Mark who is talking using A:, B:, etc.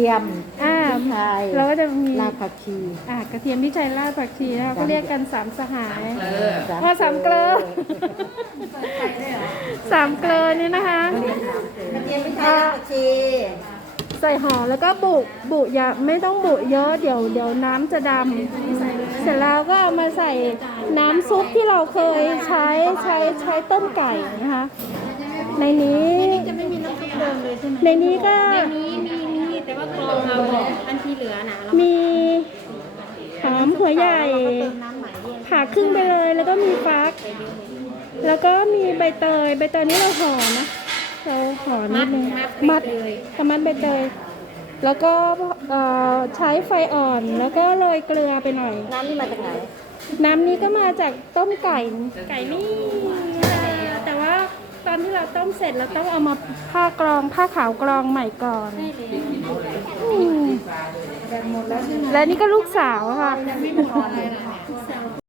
A: ทียมพริกไทย
B: เราก็จะมี
A: รากผักชี
B: กระเทียมพริกไทยรากผักชีนะคะก็เรียกกันสามสหาย
A: สามเกลอ
B: สามเกลอนี่นะคะ
A: กระเทียมพริกไทยรากผักชี
B: ใส่ห่อแล้วก็บุอย่าไม่ต้องบุเยอะเดี๋ยวน้ำจะดำเสร็จแล้วก็เอามาใส่น้ำซุปที่เราเคยใช้ต้มไก่นะคะในนี้จะไม่มีน้ำซุปเดิมเลยใช่ไหมในนี้ก็
C: มีแต่ว่ากรองเอาอันที่เหลือนะ
B: มีหอมหัวใหญ่ผ่าครึ่งไปเลยแล้วก็มีฟักแล้วก็มีใบเตยนี่เราห่อนะเราห่อนิดนึงมัดใบเตยแล้วก็ใช้ไฟอ่อนแล้วก็โรยเกลือไปหน่อย
A: น้ำนี่มาจากไหน
B: น้ำนี้ก็มาจากต้มไก่นี่แต่ว่าตอนที่เราต้มเสร็จเราต้องเอามาผ้าขาวกรองใหม่ก่อนและนี่ก็ลูกสาวค่ะ